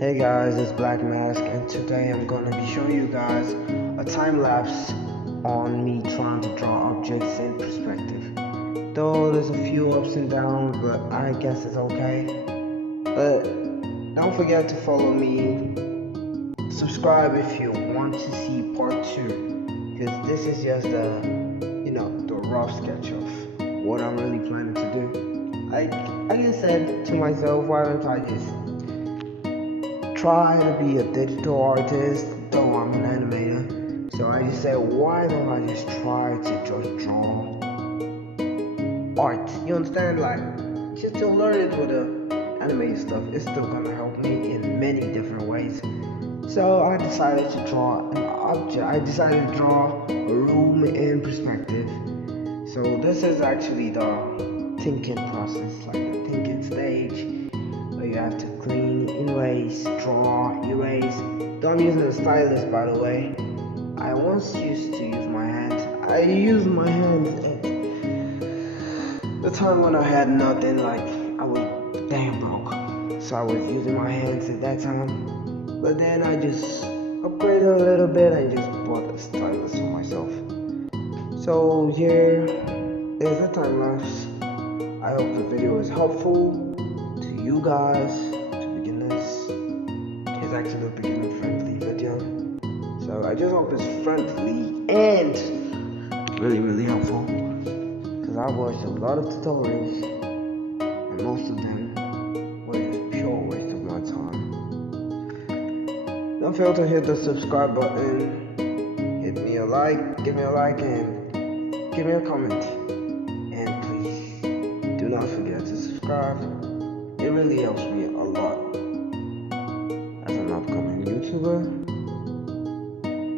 Hey guys, it's Blackmask, and today I'm gonna be showing you guys a time lapse on me trying to draw objects in perspective. Though there's a few ups and downs, but I guess it's okay. But don't forget to follow me. Subscribe if you want to see part 2, because this is just the rough sketch of what I'm really planning to do. I just said to myself, why don't I just try to be a digital artist, though I'm an animator. So I just said, why don't I just try to just draw art? You understand? Like, just to learn it with the animated stuff, it's still gonna help me in many different ways. So I decided to draw an object. I decided to draw a room in perspective. So this is actually the thinking process, like the thinking stage. You have to clean, erase, draw, erase. Though I'm using a stylus, by the way. I once used to use my hands. I used my hands at the time when I had nothing, like I was damn broke. So I was using my hands at that time. But then I just upgraded a little bit and just bought a stylus for myself. So here is a time lapse. I hope the video is helpful to you guys, to beginners. It's actually a beginner friendly video, so I just hope it's friendly and really helpful, because I watched a lot of tutorials and most of them were just pure waste of my time. Don't fail to hit the subscribe button, give me a like and give me a comment, and please do not forget to subscribe. It really helps me a lot. As an upcoming YouTuber,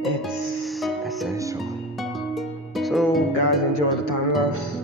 it's essential. So guys, enjoy the time lapse.